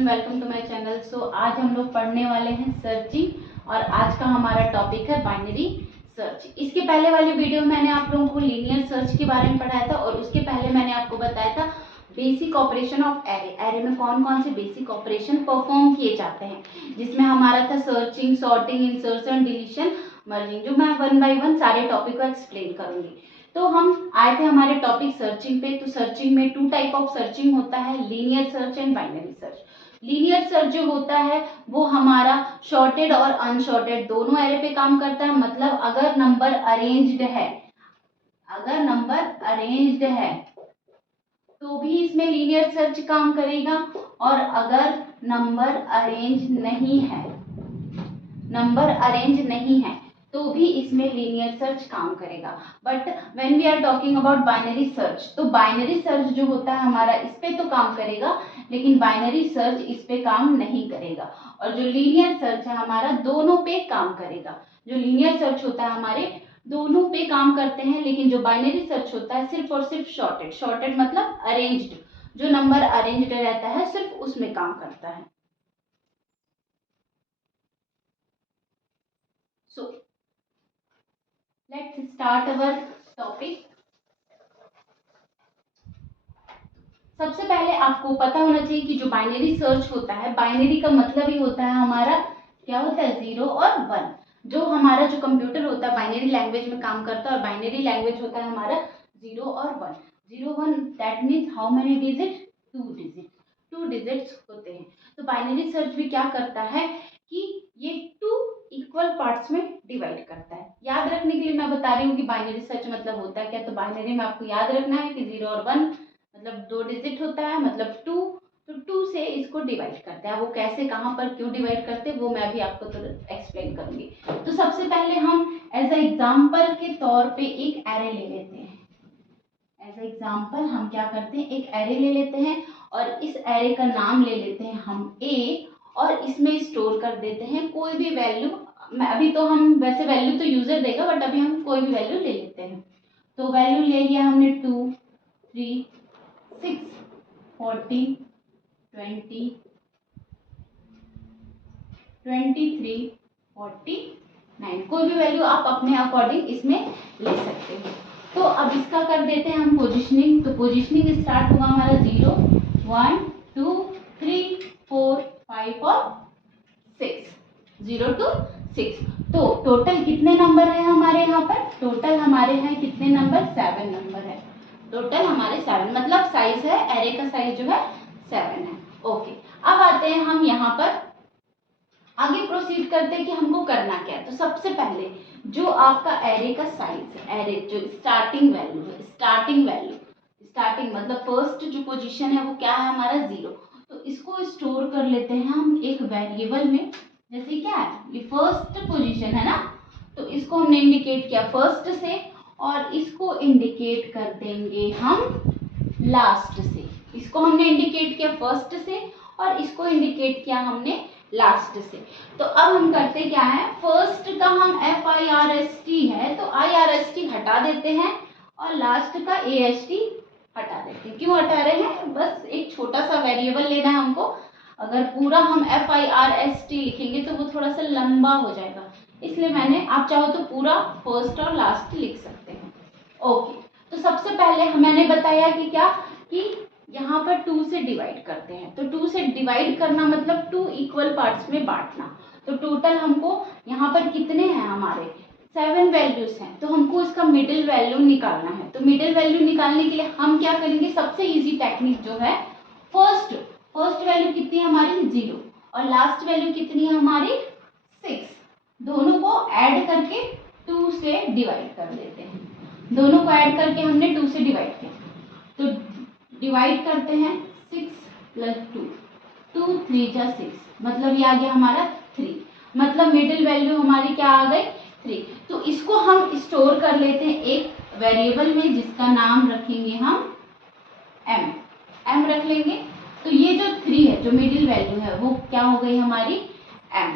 Everyone, welcome to my channel. आज हम लोग पढ़ने वाले हैं सर्चिंग और आज का हमारा टॉपिक है बाइनरी सर्च। इसके पहले वाली वीडियो में मैंने आप लोगों को लीनियर सर्च के बारे में पढ़ाया था और उसके पहले मैंने आपको बताया था basic operation of array. Array में कौन कौन से बेसिक ऑपरेशन परफॉर्म किए जाते हैं, जिसमें हमारा था searching, sorting, insertion, deletion, merging, जो मैं वन बाय वन सारे टॉपिक को एक्सप्लेन करूंगी। तो हम आए थे हमारे टॉपिक सर्चिंग पे। तो सर्चिंग में टू टाइप ऑफ सर्चिंग होता है, linear search and binary search. Linear search जो होता है वो हमारा शॉर्टेड और अनशॉर्टेड दोनों एरे पे काम करता है। मतलब अगर नंबर अरेंज्ड है तो भी इसमें लीनियर सर्च काम करेगा, और अगर नंबर अरेंज नहीं है तो भी इसमें लीनियर सर्च काम करेगा। But when we are talking about binary search, तो बाइनरी सर्च जो होता है हमारा इस पे तो काम करेगा, लेकिन बाइनरी सर्च इस पे काम नहीं करेगा। और जो लीनियर सर्च है हमारा दोनों पे काम करेगा। जो लीनियर सर्च होता है हमारे दोनों पे काम करते हैं, लेकिन जो बाइनरी सर्च होता है सिर्फ और सिर्फ शॉर्टेड मतलब अरेंज्ड, जो नंबर अरेंज्ड रहता है सिर्फ उसमें काम करता है। So let's start our topic. सबसे पहले आपको पता होना चाहिए कि जो बाइनरी सर्च होता है, बाइनरी का मतलब ही होता है हमारा क्या होता है, 0 और 1। जो हमारा जो कंप्यूटर होता है बाइनरी लैंग्वेज में काम करता है, और बाइनरी लैंग्वेज होता है हमारा 0 और 1। 0 1 that means how many digit, 2 digits होते हैं। तो बाइनरी सर्च भी क्या करता है कि ये 2 इक्वल पार्ट्स में डिवाइड करता है। याद रखने के लिए मैं बता रही हूँ कि बाइनरी सर्च मतलब होता है क्या। तो बाइनरी में आपको याद रखना है कि 0 और 1 मतलब 2 डिजिट होता है, मतलब 2। तो 2 से इसको डिवाइड करते हैं। वो कैसे, कहाँ पर, क्यों डिवाइड करते हैं वो मैं भी आपको एक्सप्लेन करूंगी। तो सबसे पहले हम एज ए एग्जाम्पल के तौर पे एक एरे ले लेते हैं। एज ए एग्जाम्पल हम क्या करते हैं, एक एरे ले लेते हैं और इस एरे का नाम ले लेते हैं हम ए, और इसमें स्टोर कर देते हैं कोई भी वैल्यू। अभी तो हम वैसे वैल्यू तो यूजर देगा, बट अभी हम कोई भी वैल्यू ले लेते हैं। तो वैल्यू ले लिया हमने 2 3 6 40 20 23 49। कोई भी वैल्यू आप अपने अकॉर्डिंग इसमें ले सकते हो। तो अब इसका कर देते हैं हम पोजीशनिंग। तो पोजीशनिंग स्टार्ट होगा हमारा 0 1 2 3 4 5 और 6, 0 to 6। तो टोटल कितने नंबर है हमारे यहाँ पर, टोटल हमारे हैं कितने नंबर, 7 नंबर है। टोटल हमारे 7 मतलब साइज है, एरे का साइज जो है 7 है। ओके, अब आते हैं हम यहाँ पर आगे प्रोसीड करते हैं कि हमको करना क्या है। तो सबसे पहले जो आपका एरे का साइज है, एरे जो स्टार्टिंग वैल्यू है, स्टार्टिंग मतलब फर्स्ट जो पोजीशन है वो क्या है हमारा 0। तो इसको स्टोर कर लेते हैं हम एक वेरिएबल में। जैसे क्या है, ये फर्स्ट पोजीशन है ना, तो इसको हमने इंडिकेट किया फर्स्ट से, और इसको इंडिकेट कर देंगे हम लास्ट से। इसको हमने इंडिकेट किया फर्स्ट से और इसको इंडिकेट किया हमने लास्ट से। तो अब हम करते क्या है, फर्स्ट का हम FIRST है तो IRST हटा देते हैं और लास्ट का AST हटा देते हैं। क्यों हटा रहे हैं, बस एक छोटा सा वेरिएबल लेना है हमको। अगर पूरा हम FIRST लिखेंगे तो वो थोड़ा सा लंबा हो जाएगा, इसलिए मैंने, आप चाहो तो पूरा फर्स्ट और लास्ट लिख सकते हैं। ओके, तो सबसे पहले मैंने बताया कि क्या, कि यहाँ पर 2 से डिवाइड करते हैं। तो 2 से डिवाइड करना मतलब 2 इक्वल पार्ट्स में बांटना। तो टोटल हमको यहाँ पर कितने हैं, हमारे 7 वैल्यूज हैं। तो हमको इसका मिडिल वैल्यू निकालना है। तो मिडिल वैल्यू निकालने के लिए हम क्या करेंगे, सबसे इजी टेक्निक जो है, फर्स्ट वैल्यू कितनी है हमारी 0 और लास्ट वैल्यू कितनी है हमारी 6, दोनों को ऐड करके 2 से डिवाइड कर देते हैं। दोनों को ऐड करके हमने 2 से डिवाइड किया, तो डिवाइड करते हैं 6 + 2, 2 3 जा 6, मतलब ये आ गया हमारा 3। मतलब मिडिल वैल्यू हमारी क्या आ गई, 3। तो इसको हम स्टोर कर लेते हैं एक वेरिएबल में, जिसका नाम रखेंगे हम m रख लेंगे। तो ये जो 3 है, जो मिडिल वैल्यू है, वो क्या हो गई हमारी m।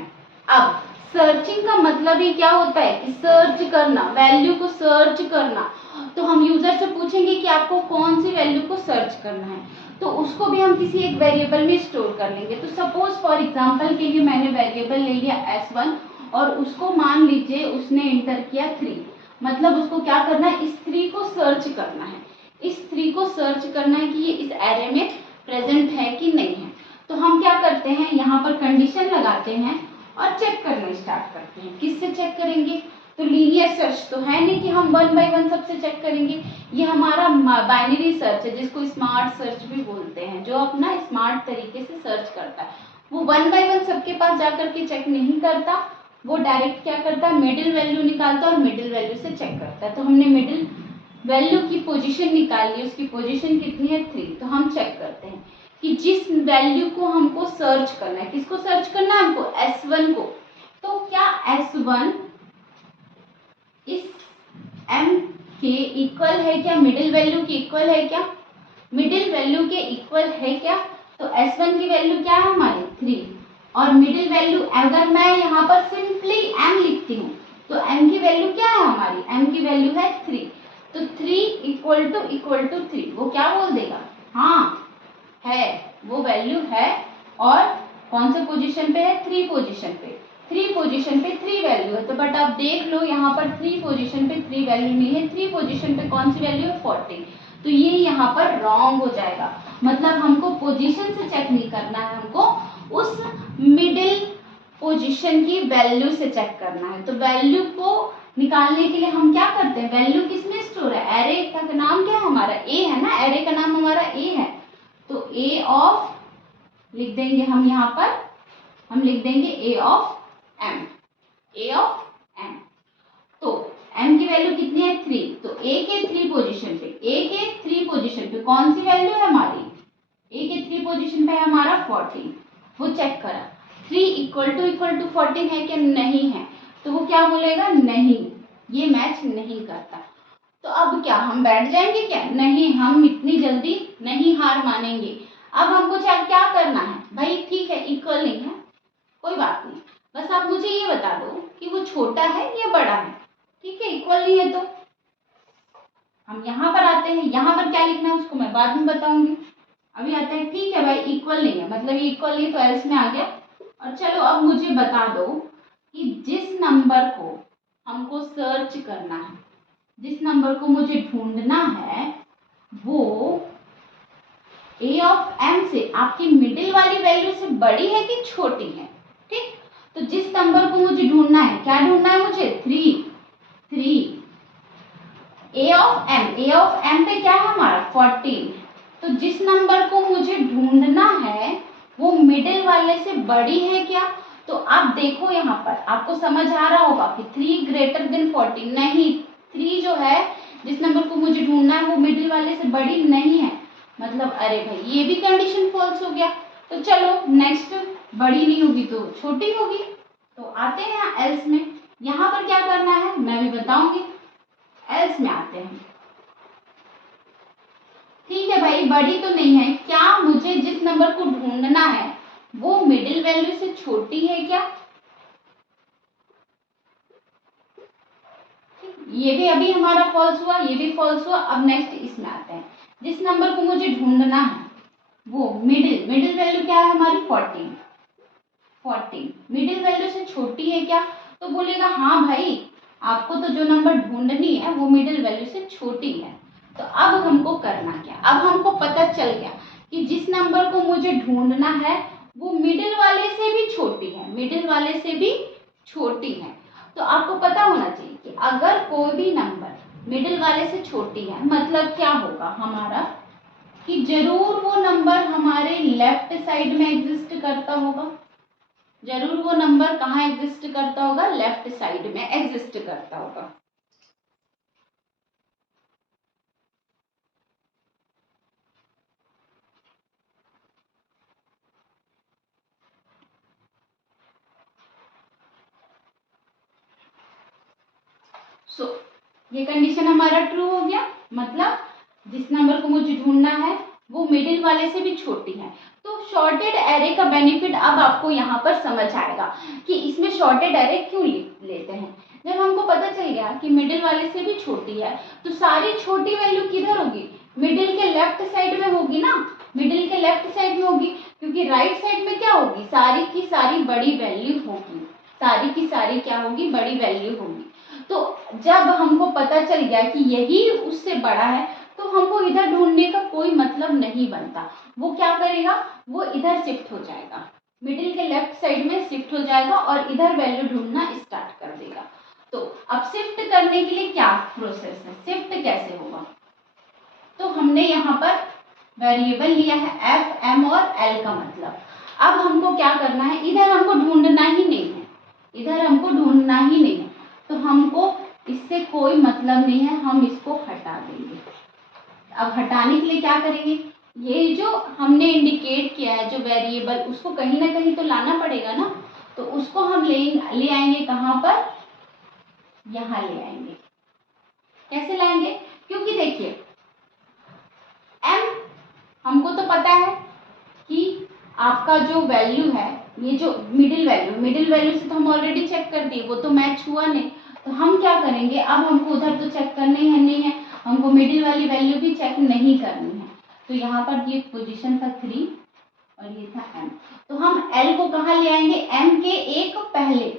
अब सर्चिंग का मतलब ही क्या होता है कि सर्च करना, वैल्यू को सर्च करना। तो हम यूजर से पूछेंगे कि आपको कौन सी वैल्यू को सर्च करना है। तो तो उसको भी हम किसी एक वेरिएबल में स्टोर कर लेंगे। तो सपोज फॉर एग्जांपल के लिए मैंने वेरिएबल ले लिया s1 और उसको मान लीजिए उसने इंटर किया 3, मतलब उसको क्या करना है, इस 3 को सर्च करना है, इस 3 को सर्च करना है कि ये इस एरे में प्रेजेंट है कि नहीं है। तो हम क्या करते हैं, यहाँ पर कंडीशन लगाते हैं और चेक करना स्टार्ट करते हैं। किससे चेक करेंगे, तो लीनियर सर्च तो है नहीं कि हम 1 बाय 1 सबसे चेक करेंगे, ये हमारा बाइनरी सर्च है जिसको स्मार्ट सर्च भी बोलते हैं, जो अपना स्मार्ट तरीके से सर्च करता है। वो 1 बाय 1 सबके पास जाकर के चेक नहीं करता, वो डायरेक्ट क्या करता है, मिडिल वैल्यू निकालता है और मिडिल वैल्यू से चेक करता है। तो हमने मिडिल वैल्यू की पोजीशन निकाल ली, उसकी पोजीशन कितनी है 3। तो हम चेक करते हैं कि जिस वैल्यू को हमको सर्च करना है, किसको सर्च करना है हमको, S1 को, तो क्या S1 इस M के इक्वल है क्या, मिडिल वैल्यू के इक्वल है क्या, मिडिल वैल्यू के इक्वल है क्या। तो S1 की वैल्यू क्या है हमारी 3 और मिडिल वैल्यू, अगर मैं यहाँ पर सिंपली M लिखती हूँ तो M की वैल्यू क्या है हमारी, M की वैल्यू है 3। तो 3 इक्वल टू 3, वो क्या बोल देगा, हाँ है, वो वैल्यू है। और कौन से पोजीशन पे है, 3 पोजीशन पे, 3 पोजीशन पे 3 वैल्यू है। तो बट आप देख लो यहाँ पर 3 पोजीशन पे 3 वैल्यू नहीं है, 3 पोजीशन पे कौन सी वैल्यू है 40। तो ये यहाँ पर रॉन्ग हो जाएगा, मतलब हमको पोजीशन से चेक नहीं करना है, हमको उस मिडिल पोजीशन की वैल्यू से चेक करना है। तो वैल्यू को निकालने के लिए हम क्या करते हैं, वैल्यू किसमें स्टोर है, एरे का नाम क्या है हमारा, ए है ना, एरे का नाम हमारा ए है। तो ए ऑफ लिख देंगे हम, यहाँ पर हम लिख देंगे A of M, A of M. तो एम की वैल्यू कितनी है 3, तो ए के 3 पोजीशन पे, ए के 3 पोजीशन पे कौन सी वैल्यू है हमारी, ए के 3 पोजीशन पे है हमारा 14। वो चेक करा 3 इक्वल टू 14 है क्या, नहीं है, तो वो क्या बोलेगा, नहीं ये मैच नहीं करता। तो अब क्या हम बैठ जाएंगे क्या, नहीं, हम इतनी जल्दी नहीं हार मानेंगे। अब हमको क्या करना है भाई, ठीक है इक्वल नहीं है कोई बात नहीं, बस आप मुझे ये बता दो कि वो छोटा है या बड़ा है, ठीक है इक्वल नहीं है तो हम यहाँ पर आते हैं, यहाँ पर क्या लिखना है उसको मैं बाद में बताऊंगी, अभी आते हैं। ठीक है भाई इक्वल नहीं है, मतलब ये इक्वल नहीं तो एल्स में आ गया। और चलो अब मुझे बता दो कि जिस नंबर को हमको सर्च करना है, जिस नंबर को मुझे ढूंढना है, वो ए ऑफ एम से आपकी मिडिल वाली वैल्यू से बड़ी है कि छोटी है, ठीक। तो जिस नंबर को मुझे ढूंढना है, क्या ढूंढना है मुझे, 3 ए ऑफ एम पे क्या है हमारा 14। तो जिस नंबर को मुझे ढूंढना है वो मिडिल वाले से बड़ी है क्या, तो आप देखो यहाँ पर आपको समझ आ रहा होगा कि 3 ग्रेटर देन 14, नहीं 3 जो है जिस नंबर को मुझे ढूंढना है वो मिडिल वाले से बड़ी नहीं है, मतलब अरे भाई ये भी कंडीशन फॉल्स हो गया। तो चलो नेक्स्ट, बड़ी नहीं होगी तो छोटी होगी। तो आते हैं यहाँ एल्स में, यहाँ पर क्या करना है मैं भी बताऊंगी। एल्स में आते हैं, ठीक है भाई बड़ी तो नहीं है, क्या मुझे जिस नंबर को ढूंढना है वो मिडिल वैल्यू से छोटी है क्या, ये भी अभी हमारा फॉल्स हुआ, ये भी फॉल्स हुआ। अब नेक्स्ट इसमें आते हैं, जिस नंबर को मुझे ढूंढना है वो मिडिल वैल्यू क्या है हमारी 14 मिडिल वैल्यू से छोटी है क्या, तो बोलेगा हाँ भाई आपको तो जो नंबर ढूंढनी है वो मिडिल वैल्यू से छोटी है। तो अब हमको करना क्या, अब हमको पता चल गया कि जिस नंबर को मुझे ढूंढना है वो मिडिल वाले से भी छोटी है, मिडिल वाले से भी छोटी है। तो आपको पता होना चाहिए कि अगर कोई भी नंबर मिडिल वाले से छोटी है मतलब क्या होगा हमारा, कि जरूर वो नंबर हमारे लेफ्ट साइड में एग्जिस्ट करता होगा, जरूर वो नंबर कहाँ एग्जिस्ट करता होगा, लेफ्ट साइड में एग्जिस्ट करता होगा। सो ये कंडीशन हमारा ट्रू हो गया, मतलब जिस नंबर को मुझे ढूंढना है वो मिडिल वाले से भी छोटी है। तो शॉर्टेड एरे का बेनिफिट अब आपको यहाँ पर समझ आएगा कि इसमें शॉर्टेड एरे क्यों लेते हैं। जब हमको पता चल गया कि मिडिल वाले से भी छोटी है तो सारी छोटी वैल्यू किधर होगी, मिडिल के लेफ्ट साइड में होगी ना। मिडिल के लेफ्ट साइड में होगी, क्योंकि राइट साइड में क्या होगी, सारी की सारी बड़ी वैल्यू होगी, सारी की सारी क्या होगी, बड़ी वैल्यू होगी। तो जब हमको पता चल गया कि यही उससे बड़ा है, तो हमको इधर ढूंढने का कोई मतलब नहीं बनता। वो क्या करेगा, वो इधर शिफ्ट हो जाएगा, मिडिल के लेफ्ट साइड में शिफ्ट हो जाएगा और इधर वैल्यू ढूंढना स्टार्ट कर देगा। तो अब शिफ्ट करने के लिए क्या प्रोसेस है, शिफ्ट कैसे होगा, तो हमने यहाँ पर वेरिएबल लिया है एफ, एम और एल का मतलब। अब हमको क्या करना है, इधर हमको ढूंढना ही नहीं है, इधर हमको ढूंढना ही नहीं है, तो हमको इससे कोई मतलब नहीं है, हम इसको हटा देंगे। अब हटाने के लिए क्या करेंगे, ये जो हमने इंडिकेट किया है जो वेरिएबल, उसको कहीं ना कहीं तो लाना पड़ेगा ना, तो उसको हम ले आएंगे कहाँ पर, यहाँ ले आएंगे। कैसे लाएंगे, क्योंकि देखिए m हमको तो पता है कि आपका जो वैल्यू है, ये जो मिडिल वैल्यू से तो हम ऑलरेडी चेक कर दिए, वो तो मैच हुआ नहीं, तो हम क्या करेंगे, अब हमको उधर तो चेक करनी है नहीं है, हमको मिडिल वाली वैल्यू भी चेक नहीं करनी है। तो यहाँ पर ये पोजीशन था 3 और ये था m, तो हम l को कहाँ ले आएंगे, m के एक पहले,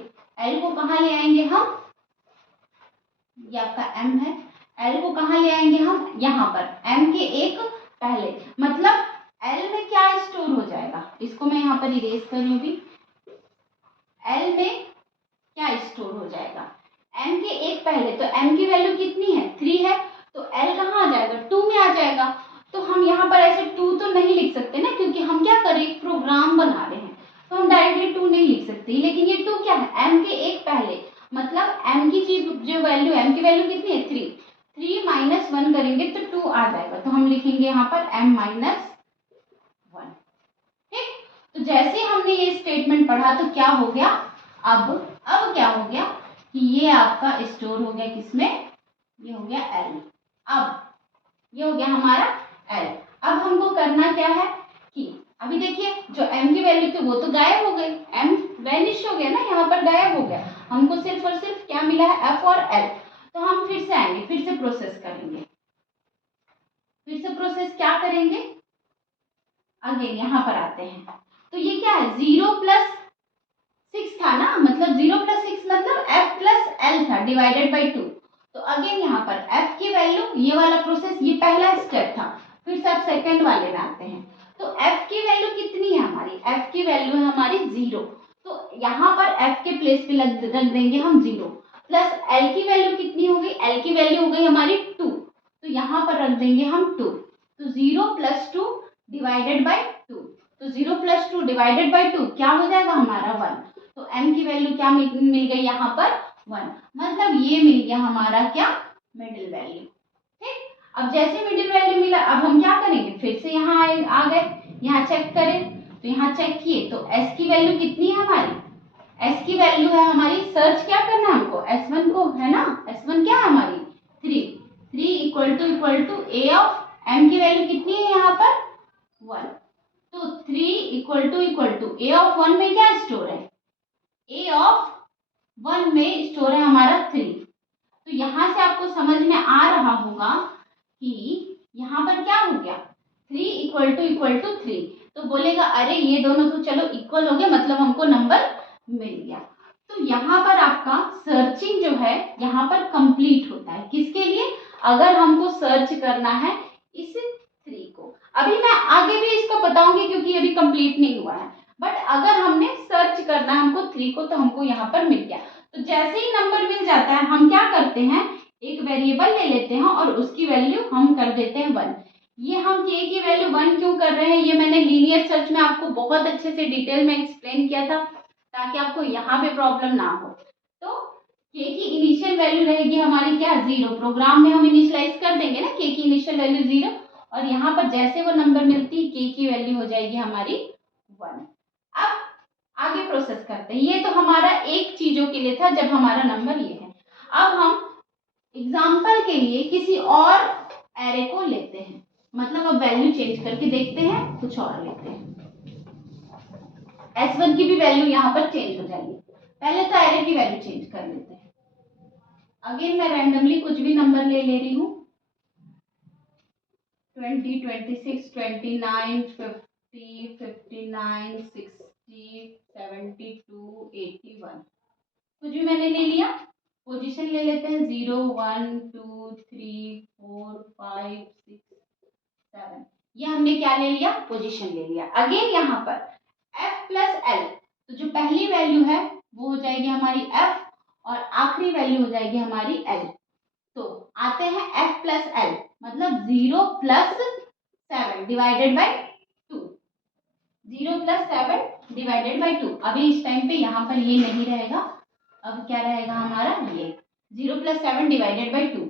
l को कहाँ ले आएंगे हम, ये आपका m है, l को कहाँ ले आएंगे हम, यहाँ पर m के एक पहले, मतलब L में क्या स्टोर हो जाएगा, इसको मैं यहाँ पर इरेज कर रही हूँ भी, L में क्या स्टोर हो जाएगा, M के एक पहले, तो M की वैल्यू कितनी है, 3 है, तो L कहाँ आ जाएगा, 2 में आ जाएगा। तो हम यहाँ पर ऐसे 2 तो नहीं लिख सकते ना, क्योंकि हम क्या करें, एक प्रोग्राम बना रहे हैं, तो हम डायरेक्टली 2 नहीं लिख सकते, लेकिन ये 2 क्या है, M के एक पहले, मतलब M की जो वैल्यू, M की वैल्यू कितनी है, 3 माइनस 1 करेंगे तो 2 आ जाएगा, तो हम लिखेंगे यहाँ पर M माइनस 1। ठीक, तो जैसे हमने ये स्टेटमेंट पढ़ा तो क्या हो गया, अब क्या हो गया कि ये आपका स्टोर हो गया किसमें, ये हो गया L। अब ये हो गया हमारा L। अब हमको करना क्या है कि अभी देखिए जो M की वैल्यू थी वो तो गायब हो गई, M वैनिश हो गया ना, यहाँ पर गायब हो गया, हमको सिर्फ और सिर्फ क्या मिला है, F और L। तो हम फिर से आएंगे, फिर से प्रोसेस करेंगे, फिर से प्रोसेस क्या करेंगे, अगेन यहाँ पर आते हैं, तो ये क्या है, 0 + 6 था ना, मतलब 0 + 6 मतलब f + l था डिवाइडेड बाई 2। तो अगेन यहाँ पर f की वैल्यू, ये वाला प्रोसेस, ये पहला स्टेप था, फिर से अब सेकंड वाले में आते हैं। तो f की वैल्यू कितनी है हमारी, f की वैल्यू है हमारी 0, तो यहाँ पर f के प्लेस पे रख देंगे हम 0, प्लस l की वैल्यू कितनी हो गई, l की वैल्यू हो गई हमारी 2, तो यहाँ पर रख देंगे हम 2, तो 0 + 2 डिवाइडेड बाई 2, तो 0 + 2 डिवाइडेड बाई 2 क्या हो जाएगा हमारा 1, तो m की वैल्यू क्या मिल गई यहाँ पर 1, मतलब ये मिल गया हमारा क्या, मिडिल वैल्यू। ठीक, अब जैसे मिडिल वैल्यू मिला, अब हम क्या करेंगे, फिर से यहाँ आ गए, यहाँ चेक करें, तो यहाँ चेक किए तो s की वैल्यू कितनी है हमारी, s की वैल्यू है हमारी, सर्च क्या करना है हमको, s1 को, है ना, s1 क्या है हमारी 3 = a ऑफ m की वैल्यू कितनी है यहाँ पर 1, तो 3 = a ऑफ 1 में क्या स्टोर है, a ऑफ 1 में स्टोर है हमारा 3। तो यहाँ से आपको समझ में आ रहा होगा कि यहाँ पर क्या हो गया, 3 = 3, तो बोलेगा अरे ये दोनों तो चलो इक्वल हो गया, मतलब हमको नंबर मिल गया। तो यहाँ पर आपका सर्चिंग जो है यहाँ पर कंप्लीट होता है, किसके लिए, अगर हमको सर्च करना है इस 3 को, अभी मैं आगे भी इसको बताऊंगी क्योंकि अभी कंप्लीट नहीं हुआ है, बट अगर हमने सर्च करना है हमको 3 को, तो हमको यहाँ पर मिल गया। तो जैसे ही नंबर मिल जाता है हम क्या करते हैं, एक वेरिएबल ले लेते हैं और उसकी वैल्यू हम कर देते हैं 1। ये हम k की वैल्यू 1 क्यों कर रहे हैं, ये मैंने लीनियर सर्च में आपको बहुत अच्छे से डिटेल में एक्सप्लेन किया था, ताकि आपको यहाँ पे प्रॉब्लम ना हो। तो k की इनिशियल वैल्यू रहेगी हमारी क्या, 0, प्रोग्राम में हम इनिशियलाइज कर देंगे ना k की इनिशियल वैल्यू 0, और यहाँ पर जैसे वो नंबर मिलती है k की वैल्यू हो जाएगी हमारी 1। अब आगे प्रोसेस करते हैं, ये तो हमारा एक चीजों के लिए था जब हमारा नंबर ये है। अब हम एग्जाम्पल के लिए किसी और एरे को लेते हैं, मतलब अब वैल्यू चेंज करके देखते हैं, कुछ और लेते हैं, S1 की भी वैल्यू यहाँ पर चेंज हो जाएगी, पहले तो एरे की वैल्यू चेंज कर लेते हैं। अगेन मैं रैंडमली कुछ भी नंबर ले रही हूँ, 20, 26, 29, 50, 59, 60, 72, 81, कुछ भी मैंने ले लिया। पोजीशन ले लेते हैं 0, 1, 2, 3, 4, 5, 6, 7, ये हमने क्या ले लिया, पोजीशन ले लिया। अगेन यहाँ पर f प्लस एल, तो जो पहली वैल्यू है वो हो जाएगी हमारी f और आखिरी वैल्यू हो जाएगी हमारी l। तो आते हैं f प्लस एल, मतलब 0 plus 7 divided by 2, 0 plus 7 divided by 2। अभी इस टाइम पे यहाँ पर ये नहीं रहेगा, अब क्या रहेगा हमारा, ये 0 प्लस 7 डिवाइडेड बाई 2,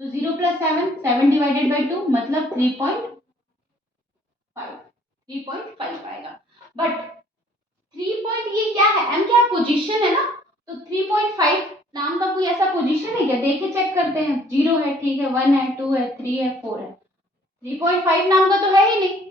तो 0 प्लस 7, 7 डिवाइडेड बाई 2 मतलब 3.5 आएगा। बट 3 पॉइंट ये क्या है, m क्या पोजीशन है ना, तो 3.5 नाम का कोई ऐसा पोजीशन है क्या, देखे चेक करते हैं। 0 है, ठीक है, 1 है, 2 है, 3 है, 4 है, 3.5 नाम का तो है ही नहीं।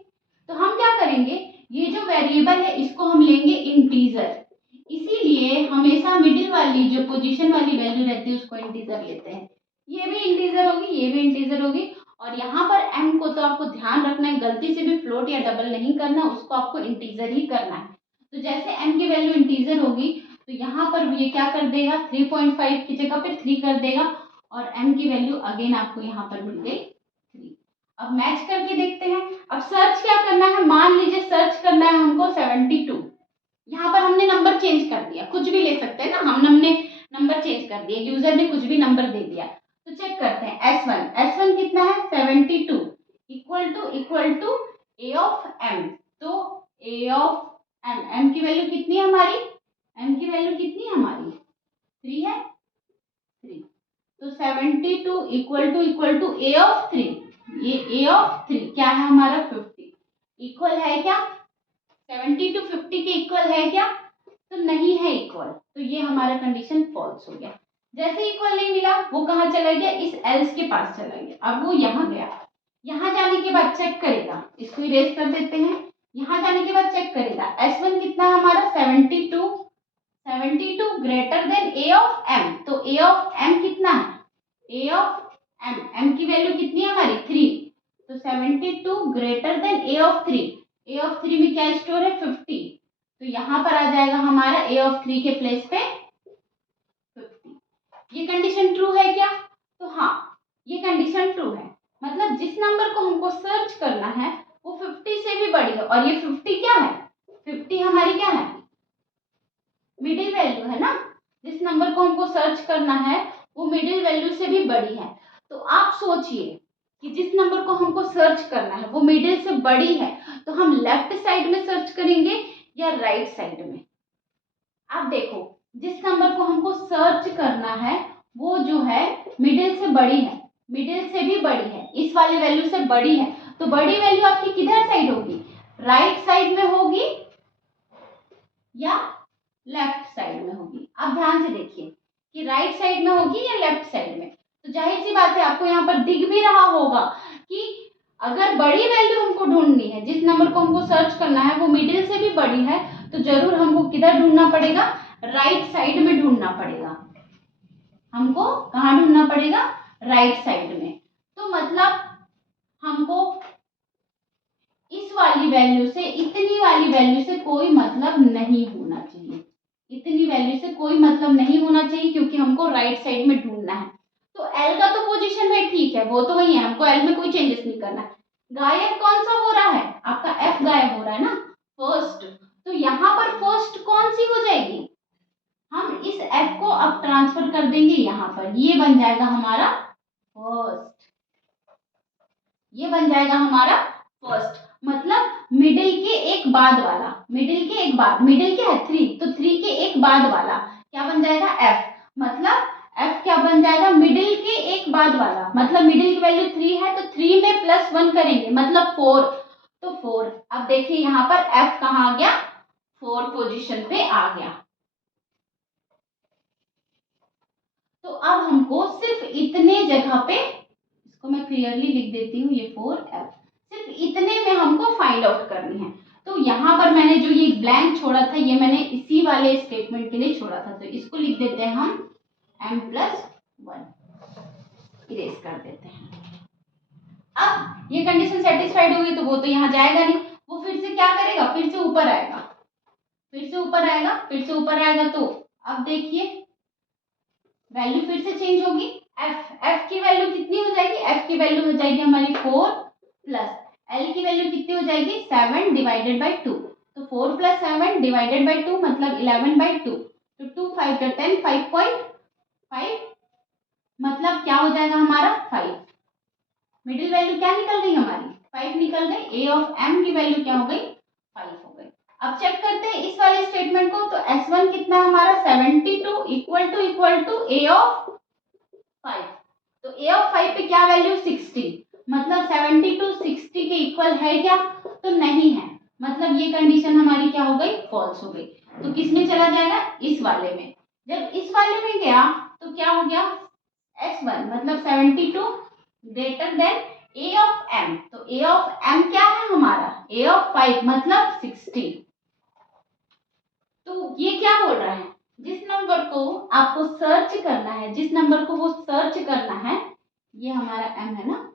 तो हम क्या करेंगे, ये जो वेरिएबल है इसको हम लेंगे इंटीजर, इसीलिए हमेशा मिडिल वाली जो पोजीशन वाली वैल्यू रहती है उसको इंटीजर लेते हैं। ये भी इंटीजर होगी, ये भी इंटीजर होगी, और यहाँ पर m को तो आपको ध्यान रखना है, गलती से भी फ्लोट या डबल नहीं करना, उसको आपको इंटीजर ही करना है। तो जैसे m की वैल्यू इंटीजर होगी तो यहाँ पर ये क्या कर देगा, 3.5 की जगह पे 3 कर देगा, और m की वैल्यू अगेन आपको यहाँ पर मिल गई 3। अब मैच करके देखते हैं। अब सर्च क्या करना है, मान लीजिए सर्च करना है हमको 72, यहाँ पर हमने नंबर चेंज कर दिया, कुछ भी ले सकते हैं ना, हमने नंबर चेंज कर दिया, यूजर ने कुछ भी नंबर दे दिया। तो चेक करते हैं S1 कितना है 72 equal to a of m, तो a ऑफ m की वैल्यू कितनी है हमारी, m की वैल्यू कितनी है हमारी 3 है, 3, तो 72 इक्वल टू a ऑफ 3, ये a ऑफ 3 क्या है हमारा 50, इक्वल है क्या 70 टू 50 के इक्वल है क्या, तो नहीं है इक्वल, तो ये हमारा कंडीशन फॉल्स हो गया। जैसे इक्वल नहीं मिला वो कहाँ चला गया, इस एल्स के पास चला गया, अब वो यहाँ गया, यहाँ जाने के बाद चेक करेगा, इसको इरेज कर देते हैं, यहाँ जाने के बाद चेक करेगा S1 कितना हमारा 72 greater then a of m, तो a ऑफ m कितना है, a ऑफ m की वैल्यू कितनी है हमारी 3, तो 72 greater then a of 3, a of 3 में क्या स्टोर है 50, तो यहाँ पर आ जाएगा हमारा a ऑफ 3 के प्लेस पे 50। ये कंडीशन ट्रू है क्या, तो हाँ ये कंडीशन ट्रू है, मतलब जिस नंबर को हमको सर्च करना है वो 50 से भी बड़ी है, और ये 50 क्या है, 50 हमारी क्या है मिडिल वैल्यू है ना, जिस नंबर को हमको सर्च करना है वो मिडिल वैल्यू से भी बड़ी है। तो आप सोचिए कि जिस नंबर को हमको सर्च करना है वो मिडिल से बड़ी है, तो हम लेफ्ट साइड में सर्च करेंगे या राइट साइड में। आप देखो जिस नंबर को हमको सर्च करना है वो जो है मिडिल से बड़ी है, मिडिल से भी बड़ी है, इस वाले वैल्यू से बड़ी है, तो बड़ी वैल्यू आपकी किधर साइड होगी, राइट साइड में होगी या लेफ्ट साइड में होगी। आप ध्यान से देखिए कि राइट साइड में होगी या लेफ्ट साइड में, तो जाहिर सी बात है आपको यहाँ पर दिख भी रहा होगा कि अगर बड़ी वैल्यू हमको ढूंढनी है, जिस नंबर को हमको सर्च करना है वो मिडिल से भी बड़ी है, तो जरूर हमको किधर ढूंढना पड़ेगा, राइट साइड में ढूंढना पड़ेगा, हमको कहाँ ढूंढना पड़ेगा, राइट साइड में। तो मतलब हमको इस वाली वैल्यू से इतनी वाली वैल्यू से कोई मतलब नहीं होना चाहिए, इतनी वैल्यू से कोई मतलब नहीं होना चाहिए, क्योंकि हमको राइट साइड में ढूंढना है। तो एल का तो पोजीशन भाई ठीक है, वो तो वही है, हमको एल में कोई चेंजेस नहीं करना है। गायब कौन सा हो रहा है, आपका एफ गायब हो रहा है ना, फर्स्ट, तो यहाँ पर फर्स्ट कौन सी हो जाएगी, हम इस एफ को अब ट्रांसफर कर देंगे यहाँ पर, ये बन जाएगा हमारा फर्स्ट, ये बन जाएगा हमारा फर्स्ट, मतलब मिडिल के एक बाद वाला, मिडिल के एक बाद, मिडिल क्या है 3, तो 3 के एक बाद वाला क्या बन जाएगा एफ, मतलब एफ क्या बन जाएगा मिडिल के एक बाद वाला, मतलब मिडिल की वैल्यू 3 है तो 3 में +1 करेंगे मतलब 4, तो 4। अब देखिए यहाँ पर एफ कहाँ आ गया, 4 पोजीशन पे आ गया। तो अब हमको सिर्फ इतने जगह पे, इसको मैं क्लियरली लिख देती हूँ, ये 4f, सिर्फ इतने में हमको फाइंड आउट करनी है। तो यहाँ पर मैंने जो ये ब्लैंक छोड़ा था ये मैंने इसी वाले स्टेटमेंट के लिए छोड़ा था, तो इसको लिख देते हैं हम m+1, इरेज कर देते हैं। अब ये कंडीशन सेटिस्फाइड होगी तो वो तो यहाँ जाएगा नहीं, वो फिर से क्या करेगा, फिर से ऊपर आएगा, फिर से ऊपर आएगा, फिर से ऊपर आएगा। तो अब देखिए वैल्यू फिर से चेंज होगी। एफ की वैल्यू कितनी हो जाएगी, एफ की वैल्यू हो जाएगी हमारी 4 प्लस एल की वैल्यू कितनी हो जाएगी 7 डिवाइडेड बाई 2। तो 4 प्लस 7 डिवाइडेड बाई 2 मतलब 11/2। तो 2 5 जो 10, 5.5 मतलब क्या हो जाएगा हमारा 5। मिडिल वैल्यू क्या निकल गई हमारी 5 निकल गई। ए ऑफ एम की वैल्यू क्या हो गई 5 हो गई। अब चेक करते हैं इस वाले स्टेटमेंट को। तो S1 कितना है हमारा 72 इक्वल टू ए ऑफ 5। तो ए ऑफ 5 पे क्या वैल्यू 60, मतलब 72 60 के इक्वल है क्या, तो नहीं है, मतलब ये कंडीशन हमारी क्या हो गई फॉल्स हो गई। तो किस में चला जाएगा, इस वाले में। जब इस वाले में गया तो क्या हो गया S1 मतलब 72 greater than A of M. तो ए ऑफ एम क्या है हमारा ए ऑफ 5 मतलब 60। तो ये क्या बोल रहा है, जिस नंबर को आपको सर्च करना है, जिस नंबर को वो सर्च करना है, ये हमारा m है ना,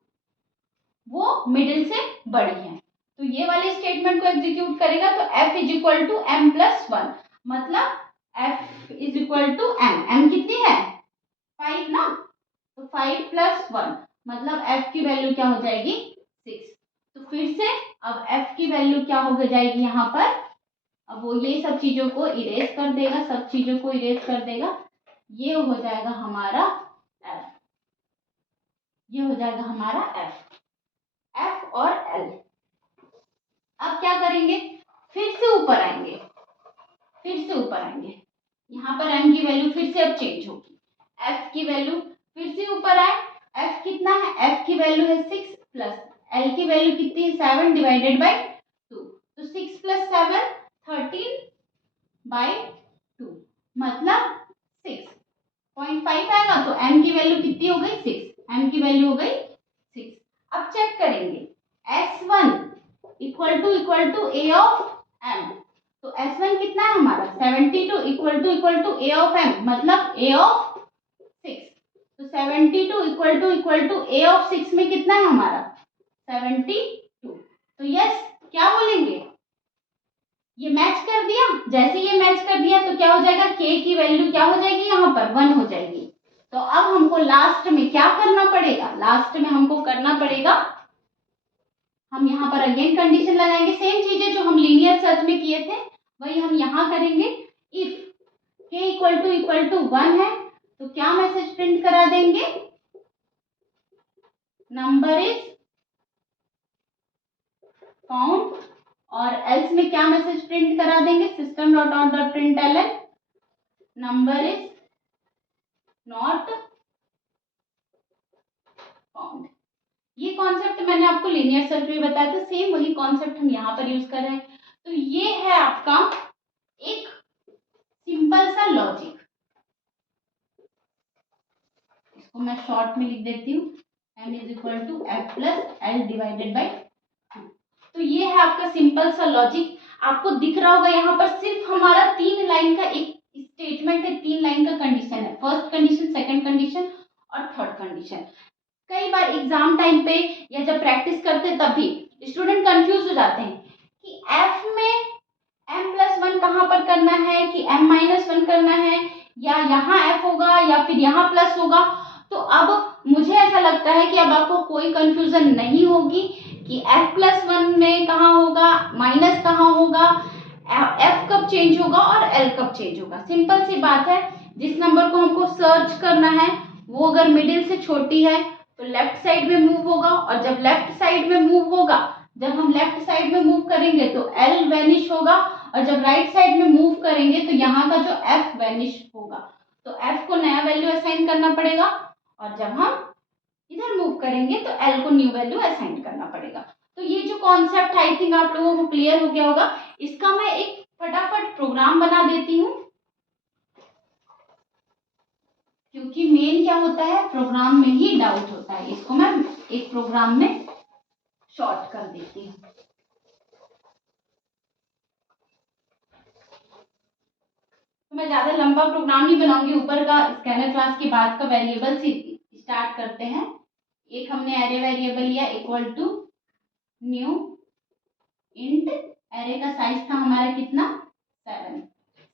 वो मिडिल से बड़ी है। तो ये वाले स्टेटमेंट को एग्जीक्यूट करेगा तो f is equal to M plus 1, मतलब f is equal to m कितनी है 5 ना, तो 5 प्लस 1 मतलब f की वैल्यू क्या हो जाएगी 6। तो फिर से अब f की वैल्यू क्या हो जाएगी यहाँ पर, अब वो ये सब चीजों को इरेज कर देगा, सब चीजों को इरेज कर देगा। ये हो जाएगा हमारा f, ये हो जाएगा हमारा f और l। अब क्या करेंगे, फिर से ऊपर आएंगे, फिर से ऊपर आएंगे। यहाँ पर m की वैल्यू फिर से अब चेंज होगी, f की वैल्यू फिर से ऊपर आए। f कितना है, f की वैल्यू है 6 प्लस l की वैल्यू कितनी है 7 डिवाइडेड बाई 2। तो 6 प्लस 7 13/2 मतलब 6.5 आएगा। तो m की वैल्यू कितनी हो गई 6, m की वैल्यू हो गई 6। अब चेक करेंगे S1 equal to A of m। तो S1 कितना है हमारा 72 equal to A of m मतलब ए ऑफ 6। तो 72 इक्वल टू ए ऑफ 6 में कितना है हमारा 72। तो यस क्या बोलेंगे, ये मैच कर दिया। जैसे ये मैच कर दिया तो क्या हो जाएगा k की वैल्यू क्या हो जाएगी यहाँ पर 1 हो जाएगी। तो अब हमको लास्ट में क्या करना पड़ेगा, लास्ट में हमको करना पड़ेगा, हम यहाँ पर अगेन कंडीशन लगाएंगे, सेम चीजें जो हम लीनियर सर्च में किए थे वही हम यहाँ करेंगे। इफ k इक्वल टू 1 है तो क्या मैसेज प्रिंट करा देंगे, नंबर इज फाउंड, और एल्स में क्या मैसेज प्रिंट करा देंगे, system dot out dot print ln number is not found. ये कॉन्सेप्ट मैंने आपको लीनियर सर्च में बताया था, सेम वही कॉन्सेप्ट हम यहाँ पर यूज कर रहे हैं। तो ये है आपका एक सिंपल सा लॉजिक, इसको मैं शॉर्ट में लिख देती हूँ, m is equal to F plus L divided by 2। तो ये है आपका सिंपल सा लॉजिक। आपको दिख रहा होगा यहाँ पर सिर्फ हमारा 3 लाइन का एक स्टेटमेंट है, 3 लाइन का कंडीशन है, फर्स्ट कंडीशन, सेकंड कंडीशन और थर्ड कंडीशन। कई बार एग्जाम टाइम पे या जब प्रैक्टिस करते हैं तब भी स्टूडेंट कंफ्यूज हो जाते हैं कि f में m+1 कहाँ पर करना है, कि m-1 करना है, या यहाँ f होगा या फिर यहाँ प्लस होगा। तो अब मुझे ऐसा लगता है कि अब आपको कोई कंफ्यूजन नहीं होगी कि f+1 में कहाँ होगा, माइनस कहाँ होगा, f कब चेंज होगा और l कब चेंज होगा। सिंपल सी बात है, जिस नंबर को हमको सर्च करना है वो अगर मिडिल से छोटी है तो लेफ्ट साइड में मूव होगा, और जब लेफ्ट साइड में मूव होगा, जब हम लेफ्ट साइड में मूव करेंगे तो L वैनिश होगा, और जब राइट साइड में मूव करेंगे तो यहाँ का जो F वैनिश होगा। तो F को नया वैल्यू असाइन करना पड़ेगा, और जब हम इधर मूव करेंगे तो L को न्यू वैल्यू असाइन करना पड़ेगा। तो ये जो कॉन्सेप्ट आई थिंक आप लोगों को क्लियर हो गया होगा। इसका मैं एक फटाफट प्रोग्राम बना देती हूँ, क्योंकि मेन क्या होता है प्रोग्राम में ही डाउट होता है। इसको मैं एक प्रोग्राम में शॉर्ट कर देती हूँ। तो मैं ज्यादा लंबा प्रोग्राम नहीं बनाऊंगी, ऊपर का स्कैनर क्लास के बाद का वेरिएबल से स्टार्ट करते हैं। एक हमने एरे वेरिएबल लिया equal to new int, array का साइज था हमारा कितना 7,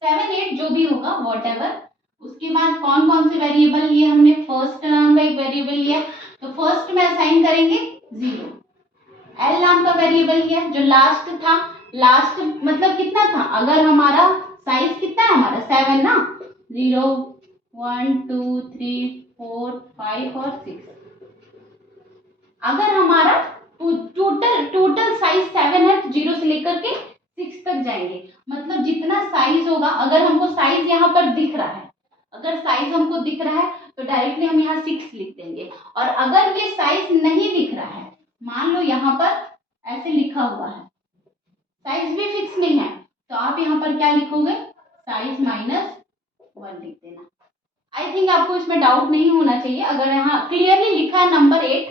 7 8 जो भी होगा वॉट एवर। उसके बाद कौन कौन से वेरिएबल लिए हमने, फर्स्ट नाम का एक वेरिएबल लिया तो फर्स्ट में असाइन करेंगे 0, एल नाम का वेरिएबल लिया जो लास्ट था, लास्ट मतलब कितना था, अगर हमारा साइज कितना है हमारा 7 ना, 0 1 2 3 4 5 और 6, अगर हमारा टोटल साइज 7 है तो 0 से लेकर के 6 तक जाएंगे, मतलब जितना साइज होगा, अगर हमको साइज यहाँ पर दिख रहा है, अगर साइज हमको दिख रहा है तो डायरेक्टली हम यहाँ 6 लिख देंगे, और अगर ये साइज नहीं दिख रहा है, मान लो यहाँ पर ऐसे लिखा हुआ है, साइज भी फिक्स नहीं है, तो आप यहाँ पर क्या लिखोगे, साइज -1 लिख देना। आई थिंक आपको इसमें डाउट नहीं होना चाहिए। अगर यहाँ क्लियरली लिखा है नंबर 8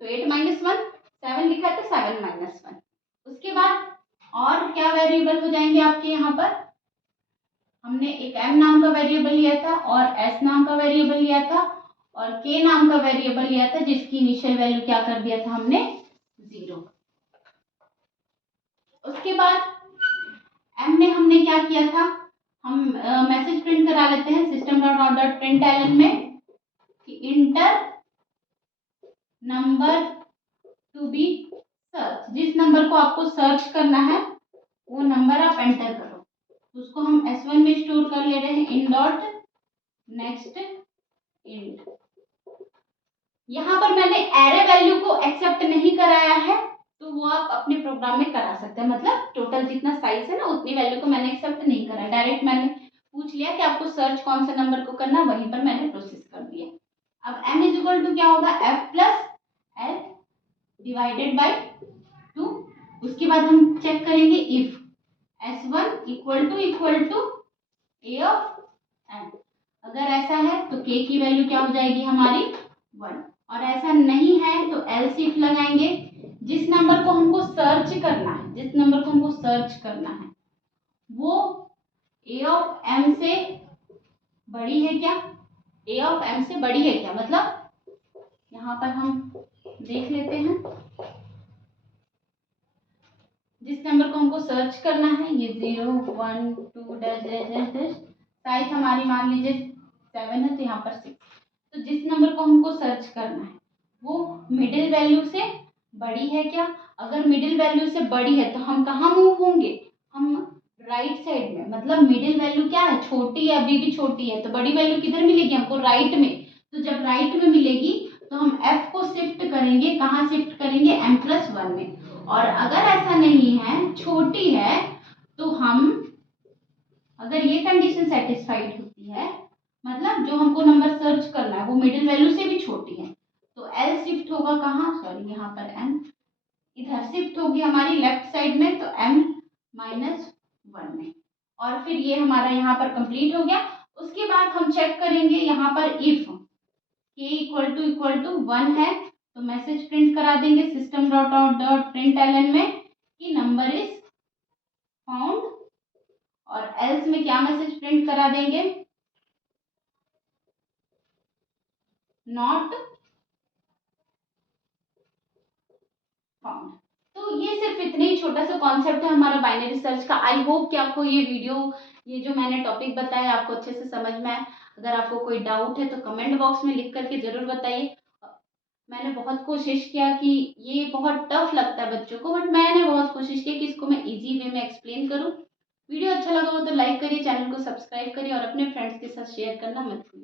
तो 8 - 1, 7 लिखा है तो 7 - 1। उसके बाद और क्या वेरिएबल हो जाएंगे आपके यहाँ पर, हमने एक m नाम का वेरिएबल लिया था और s नाम का वेरिएबल लिया था और k नाम का वेरिएबल लिया था, जिसकी इनिशियल वैल्यू क्या कर दिया था हमने 0। उसके बाद m में हमने क्या किया था, हम मैसेज प्रिंट करा लेते हैं system.out.println में कि enter number to be search, जिस नंबर को आपको सर्च करना है वो नंबर आप एंटर करो, उसको हम s1 में स्टोर कर ले रहे हैं इन डॉट नेक्स्ट इंट। यहाँ पर मैंने एरे वैल्यू को एक्सेप्ट नहीं कराया है तो वो आप अपने प्रोग्राम में करा सकते हैं, मतलब टोटल जितना साइज है ना उतनी वैल्यू को मैंने एक्सेप्ट नहीं करा, डायरेक्ट मैंने पूछ लिया कि आपको सर्च कौन सा नंबर को करना, वहीं पर मैंने प्रोसेस कर दिया। अब m इज टू क्या होगा, f plus l divided by 2। उसके बाद हम चेक करेंगे if s1 equal to a of m, अगर ऐसा है तो k की वैल्यू क्या हो जाएगी हमारी 1, और ऐसा नहीं है तो एल्स इफ लगाएंगे, जिस नंबर को हमको सर्च करना है, जिस नंबर को हमको सर्च करना है वो a ऑफ m से बड़ी है क्या, a ऑफ m से बड़ी है क्या, मतलब यहाँ पर हम देख लेते हैं, जिस नंबर को हमको सर्च करना है ये 0 1 2 dash dash dash dash, size हमारी मान लीजिए 7 है तो यहाँ पर 6, तो जिस नंबर को हमको सर्च करना है वो मिडिल वैल्यू से बड़ी है क्या, अगर मिडिल वैल्यू से बड़ी है तो हम कहाँ मूव होंगे, हम राइट साइड में, मतलब मिडिल वैल्यू क्या है, छोटी है, अभी भी छोटी है, तो बड़ी वैल्यू किधर मिलेगी हमको, राइट में, तो जब राइट में मिलेगी तो हम f को शिफ्ट करेंगे, कहाँ शिफ्ट करेंगे m+1 में, और अगर ऐसा नहीं है, छोटी है, तो हम, अगर ये कंडीशन सेटिस्फाइड होती है, मतलब जो हमको नंबर सर्च करना है वो मिडिल वैल्यू से भी छोटी है, तो L शिफ्ट होगा कहाँ, सॉरी यहाँ पर M इधर शिफ्ट होगी हमारी लेफ्ट साइड में, तो m-1 में, और फिर ये हमारा यहाँ पर कंप्लीट हो गया। उसके बाद हम चेक करेंगे यहाँ पर इफ k इक्वल टू 1 है तो मैसेज प्रिंट करा देंगे system.out.println में कि नंबर इज फाउंड, और एल्स में क्या मैसेज प्रिंट करा देंगे, नॉट फाउंड। तो ये सिर्फ इतने ही छोटा सा कॉन्सेप्ट है हमारा बाइनरी सर्च का। आई होप कि आपको ये वीडियो, ये जो मैंने टॉपिक बताया आपको अच्छे से समझ में आए। अगर आपको कोई डाउट है तो कमेंट बॉक्स में लिख करके जरूर बताइए। मैंने बहुत कोशिश किया कि ये बहुत टफ लगता है बच्चों को, बट मैंने बहुत कोशिश की कि इसको मैं इजी वे में एक्सप्लेन करूँ। वीडियो अच्छा लगा हो तो लाइक करिए, चैनल को सब्सक्राइब करिए और अपने फ्रेंड्स के साथ शेयर करना मत भूलिए।